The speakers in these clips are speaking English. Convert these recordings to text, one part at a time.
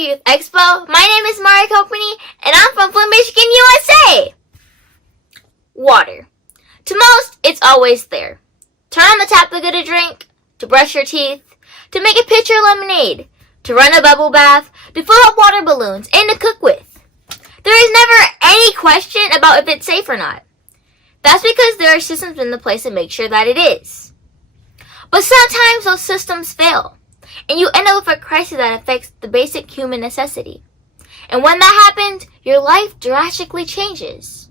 Youth Expo. My name is Maricopeny, and I'm from Flint, Michigan, USA. Water. To most, it's always there. Turn on the tap to get a drink, to brush your teeth, to make a pitcher of lemonade, to run a bubble bath, to fill up water balloons, and to cook with. There is never any question about if it's safe or not. That's because there are systems in the place to make sure that it is. But sometimes those systems fail, and you end up with a crisis that affects the basic human necessity. And when that happens, your life drastically changes.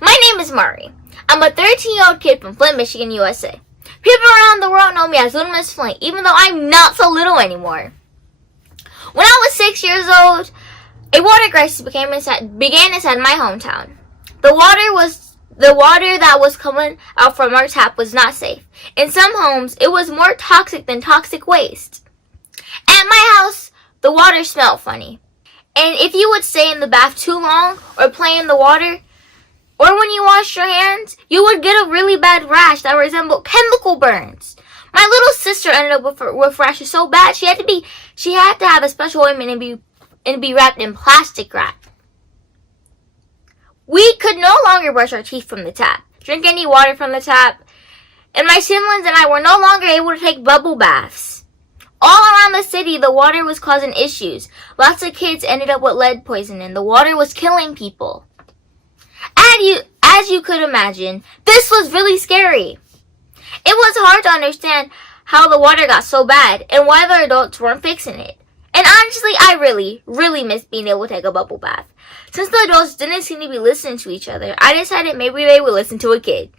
My name is Mari. I'm a 13-year-old kid from Flint, Michigan, USA. People around the world know me as Little Miss Flint, even though I'm not so little anymore. When I was 6 years old, a water crisis began inside my hometown. The water that was coming out from our tap was not safe. In some homes, it was more toxic than toxic waste. At my house, the water smelled funny. And if you would stay in the bath too long or play in the water, or when you washed your hands, you would get a really bad rash that resembled chemical burns. My little sister ended up with rashes so bad she had to have a special ointment and be wrapped in plastic wrap. We could no longer brush our teeth from the tap, drink any water from the tap, and my siblings and I were no longer able to take bubble baths. All around the city, the water was causing issues. Lots of kids ended up with lead poisoning. The water was killing people. As you could imagine, this was really scary. It was hard to understand how the water got so bad and why the adults weren't fixing it. And honestly, I really missed being able to take a bubble bath. Since the adults didn't seem to be listening to each other, I decided maybe they would listen to a kid.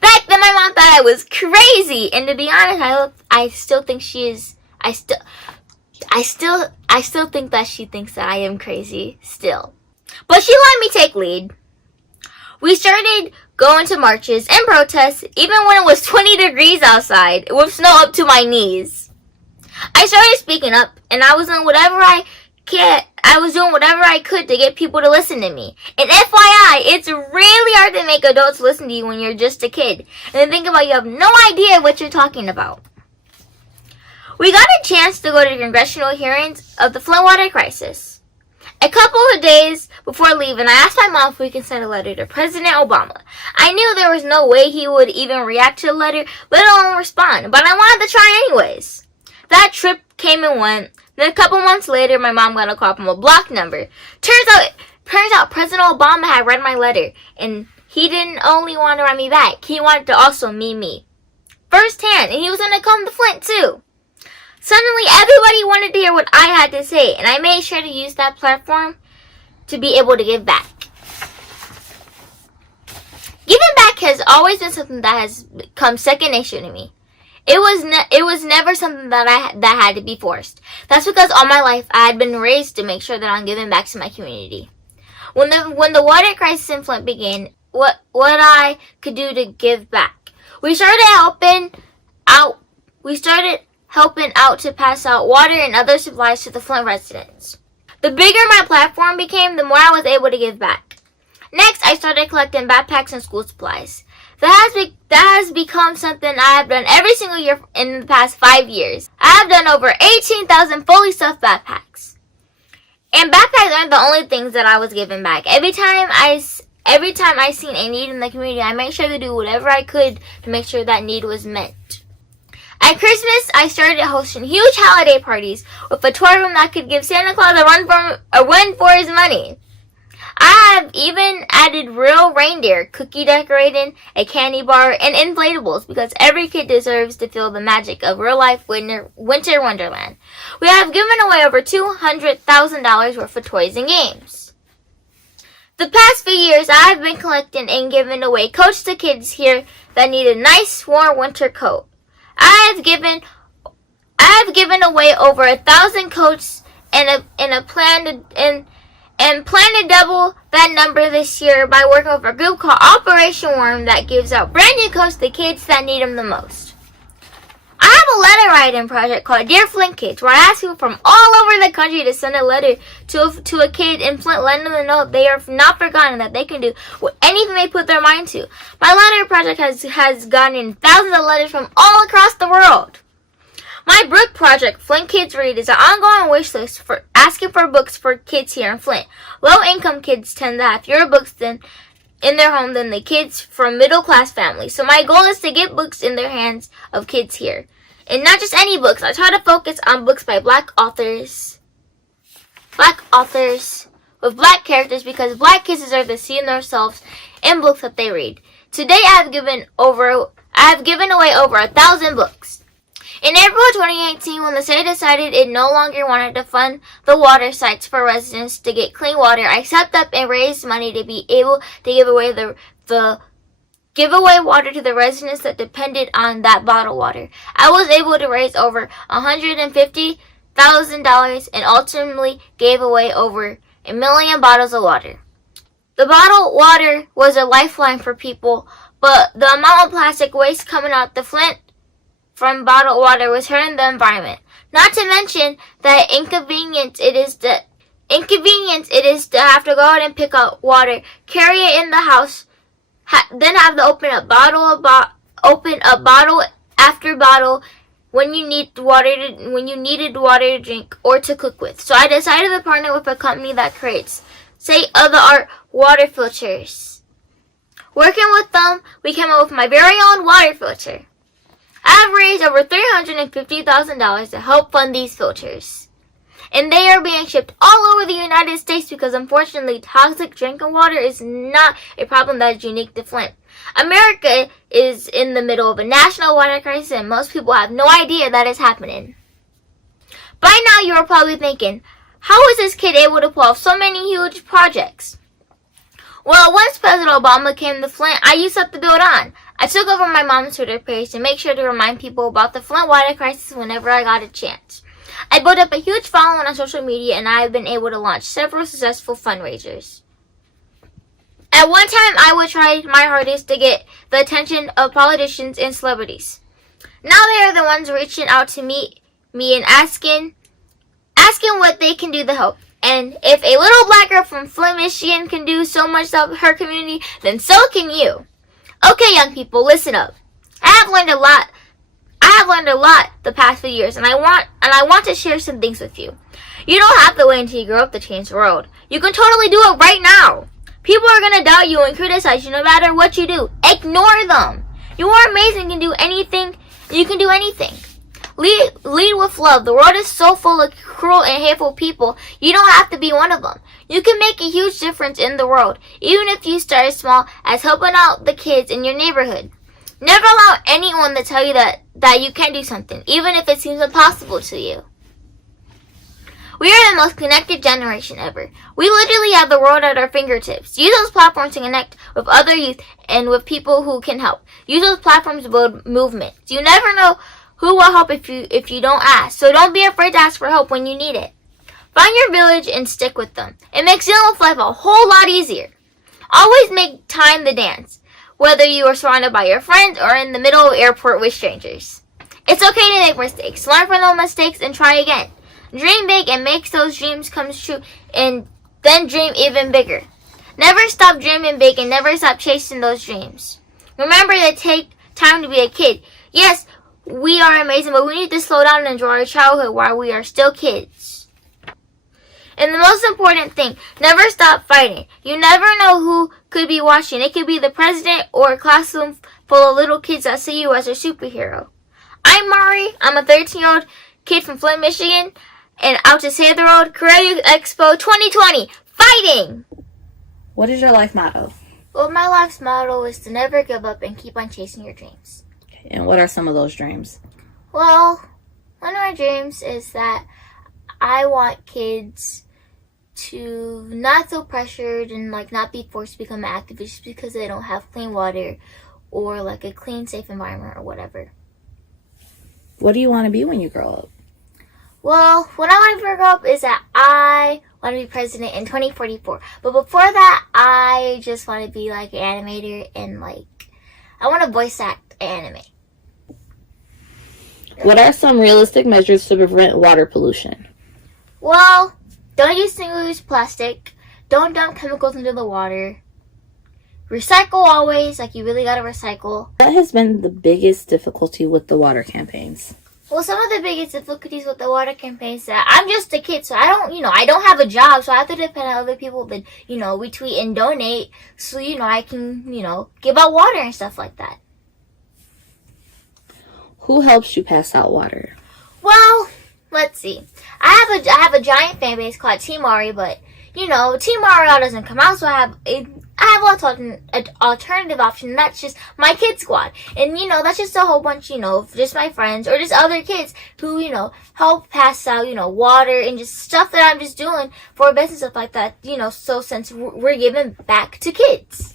Back then, my mom thought I was crazy, and to be honest, I still think she is. I still think that she thinks that I am crazy still. But she let me take lead. We started going to marches and protests, even when it was 20 degrees outside, with snow up to my knees. I started speaking up, and I was doing whatever I could to get people to listen to me. And FYI, it's really hard to make adults listen to you when you're just a kid. And then think about you have no idea what you're talking about. We got a chance to go to congressional hearings of the Flint water crisis. A couple of days before leaving, I asked my mom if we could send a letter to President Obama. I knew there was no way he would even react to the letter, let alone respond, but I wanted to try anyways. That trip came and went. Then a couple months later, my mom got a call from a blocked number. Turns out President Obama had read my letter, and he didn't only want to write me back, he wanted to also meet me firsthand, and he was going to come to Flint too. Suddenly, everybody wanted to hear what I had to say, and I made sure to use that platform to be able to give back. Giving back has always been something that has become second nature to me. It was never something that had to be forced. That's because all my life I had been raised to make sure that I'm giving back to my community. When the water crisis in Flint began, what I could do to give back, we started helping out to pass out water and other supplies to the Flint residents. The bigger my platform became, the more I was able to give back. Next, I started collecting backpacks and school supplies. That has become something I have done every single year in the past 5 years. I have done over 18,000 fully stuffed backpacks. And backpacks aren't the only things that I was giving back. Every time I seen a need in the community, I made sure to do whatever I could to make sure that need was met. At Christmas, I started hosting huge holiday parties with a toy room that could give Santa Claus a run for his money. I have even added real reindeer, cookie decorating, a candy bar, and inflatables because every kid deserves to feel the magic of real-life winter wonderland. We have given away over $200,000 worth of toys and games. The past few years, I have been collecting and giving away coats to kids here that need a nice, warm winter coat. I have given away over 1,000 coats and plan to double that number this year by working with a group called Operation Worm that gives out brand new coats to kids that need them the most. I have a letter writing project called Dear Flint Kids, where I ask people from all over the country to send a letter to a kid in Flint, letting them know they are not forgotten, that they can do anything they put their mind to. My letter project has gotten thousands of letters from all across the world. My book project, Flint Kids Read, is an ongoing wish list for asking for books for kids here in Flint. Low-income kids tend to have fewer books in their home than the kids from middle-class families. So my goal is to get books in their hands of kids here. And not just any books. I try to focus on books by black authors with black characters because black kids deserve to see themselves in books that they read. Today I have given away over 1,000 books. In April 2018, when the state decided it no longer wanted to fund the water sites for residents to get clean water, I stepped up and raised money to be able to give away water to the residents that depended on that bottled water. I was able to raise over $150,000 and ultimately gave away over 1 million bottles of water. The bottled water was a lifeline for people, but the amount of plastic waste coming out the Flint from bottled water was hurting the environment. Not to mention the inconvenience it is to have to go out and pick up water, carry it in the house, then have to open up bottle after bottle when you needed water to drink or to cook with. So I decided to partner with a company that creates state-of-the-art water filters. Working with them, we came up with my very own water filter. I've raised over $350,000 to help fund these filters. And they are being shipped all over the United States because unfortunately toxic drinking water is not a problem that is unique to Flint. America is in the middle of a national water crisis and most people have no idea that is happening. By now you are probably thinking, how is this kid able to pull off so many huge projects? Well, once President Obama came to Flint, I used up to build on. I took over my mom's Twitter page to make sure to remind people about the Flint water crisis whenever I got a chance. I built up a huge following on social media and I have been able to launch several successful fundraisers. At one time, I would try my hardest to get the attention of politicians and celebrities. Now they are the ones reaching out to me and asking what they can do to help. And if a little black girl from Flint, Michigan can do so much to help her community, then so can you. Okay, young people, listen up. I have learned a lot the past few years, and I want to share some things with you. You don't have to wait until you grow up to change the world. You can totally do it right now. People are going to doubt you and criticize you no matter what you do. Ignore them. You are amazing and can do anything. You can do anything. Lead with love. The world is so full of cruel and hateful people. You don't have to be one of them. You can make a huge difference in the world, even if you start small as helping out the kids in your neighborhood. Never allow anyone to tell you that you can't do something, even if it seems impossible to you. We are the most connected generation ever. We literally have the world at our fingertips. Use those platforms to connect with other youth and with people who can help. Use those platforms to build movements. You never know who will help if you don't ask. So don't be afraid to ask for help when you need it. Find your village and stick with them. It makes dealing with life a whole lot easier. Always make time to dance, whether you are surrounded by your friends or in the middle of an airport with strangers. It's okay to make mistakes. Learn from those mistakes and try again. Dream big and make those dreams come true and then dream even bigger. Never stop dreaming big and never stop chasing those dreams. Remember to take time to be a kid. Yes, we are amazing, but we need to slow down and enjoy our childhood while we are still kids. And the most important thing, never stop fighting. You never know who could be watching. It could be the president or a classroom full of little kids that see you as a superhero. I'm Mari. I'm a 13-year-old kid from Flint, Michigan, and out to save the world. Career Expo 2020. Fighting! What is your life motto? Well, my life's motto is to never give up and keep on chasing your dreams. And what are some of those dreams? Well, one of my dreams is that I want kids to not feel pressured and not be forced to become activists because they don't have clean water or a clean, safe environment or whatever. What do you want to be when you grow up? Well, what I want to grow up is that I want to be president in 2044. But before that, I just want to be an animator and I want to voice act anime. What are some realistic measures to prevent water pollution? Well, don't use single-use plastic. Don't dump chemicals into the water. Recycle always, you really gotta recycle. What has been the biggest difficulty with the water campaigns? Well, some of the biggest difficulties with the water campaign is that I'm just a kid, so I don't have a job, so I have to depend on other people that, retweet and donate, so, I can, give out water and stuff like that. Who helps you pass out water? Well, let's see. I have a giant fan base called Team Ari, but, Team Ari doesn't come out, so I have an alternative option, and that's just my kid squad. And, that's just a whole bunch, of just my friends or just other kids who, help pass out, water and just stuff that I'm just doing for business, stuff like that, so since we're giving back to kids.